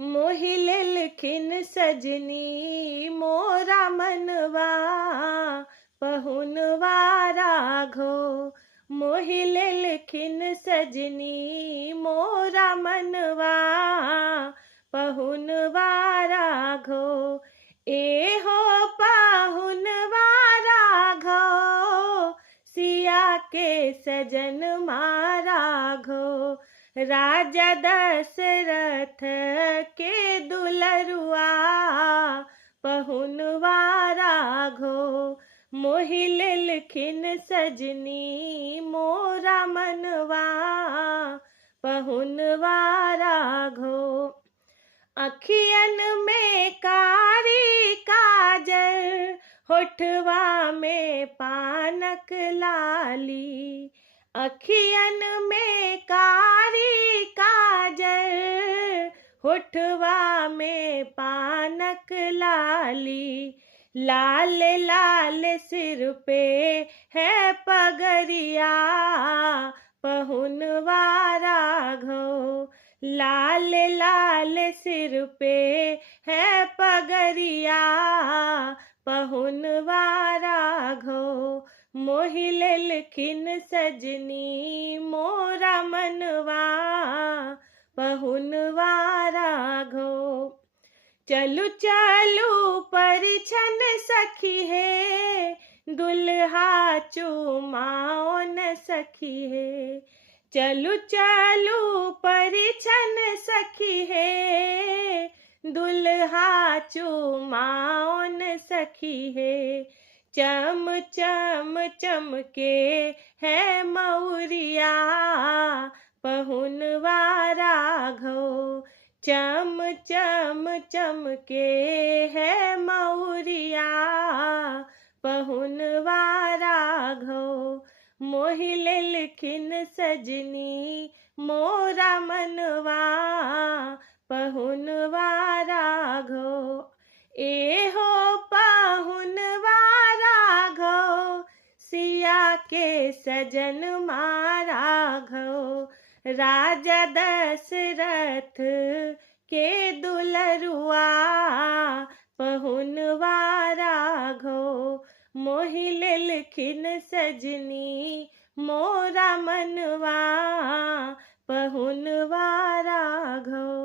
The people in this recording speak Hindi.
मोहि लेलखिन सजनी मोरा मनवा, पहुनवा राघो। मोहि लेलखिन सजनी मोरा मनवा, पहुनवा राघो। एहो पाहुनवा राघो, सिया के सजन राघो। राजा दशरथ के दुलरुआ, पहुनवा राघो। मोहि लेलखिन सजनी मोरा मनवा, पहुनवा राघो। अखियन में कारी काजल, होठवा में पानक लाली। अखियन में कारी काजल, होठवा में पानक लाली। लाल लाल सिर पे है पगरिया, पहुनवा राघो। लाल लाल सिर पे है पगरिया, पहुनवा राघो। मोहि लेलखिन सजनी मोरा मनवा, पहुनवा राघो। चलु चलु परिछन सखी है, दुल्हा चुमाओ न सखी है। चलु चलु परिछन सखी है, दुल्हा चुमाओ न सखी है। चम चम चमके है मौरिया, पहुनवा राघो। चम चम चमके है मौरिया, पहुनवा राघो। मोहि लेलखिन सजनी मोरा मनवा, पहुनवा राघो। एहो पाहुनवा राघो, सिया के सजन राघो। राजा दशरथ के दुलरुआ, पहुनवा राघो। मोहि लेलखिन सजनी मोरा मनवा, पहुनवा राघो।